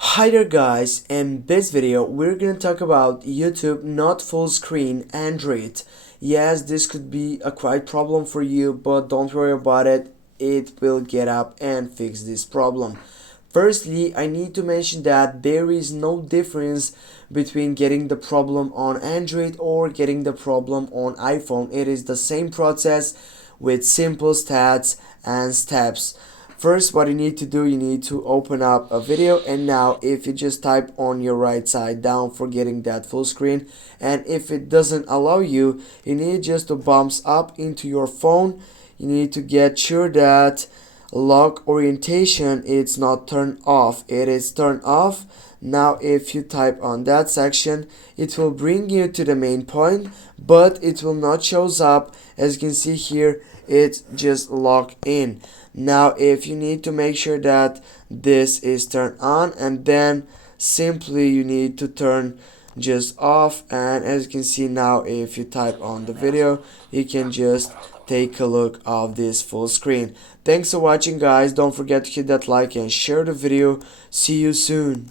Hi there guys, in this video we're gonna talk about YouTube not full screen Android. Yes, this could be a quite problem for you, but don't worry about it, it will get up and fix this problem. Firstly, I need to mention that there is no difference between getting the problem on Android or getting the problem on iPhone. It is the same process with simple stats and steps. First, what you need to do, you need to open up a video, and now if you just type on your right side down for getting that full screen, and if it doesn't allow you, you need just to bounce up into your phone. You need to get sure that lock orientation is not turned off. It is turned off. Now if you type on that section, it will bring you to the main point, but it will not shows up. As you can see here, it's just locked in. Now if you need to make sure that this is turned on, and then simply you need to turn just off, and as you can see now, if you type on the video, you can just take a look of this full screen. Thanks for watching guys, don't forget to hit that like and share the video. See you soon.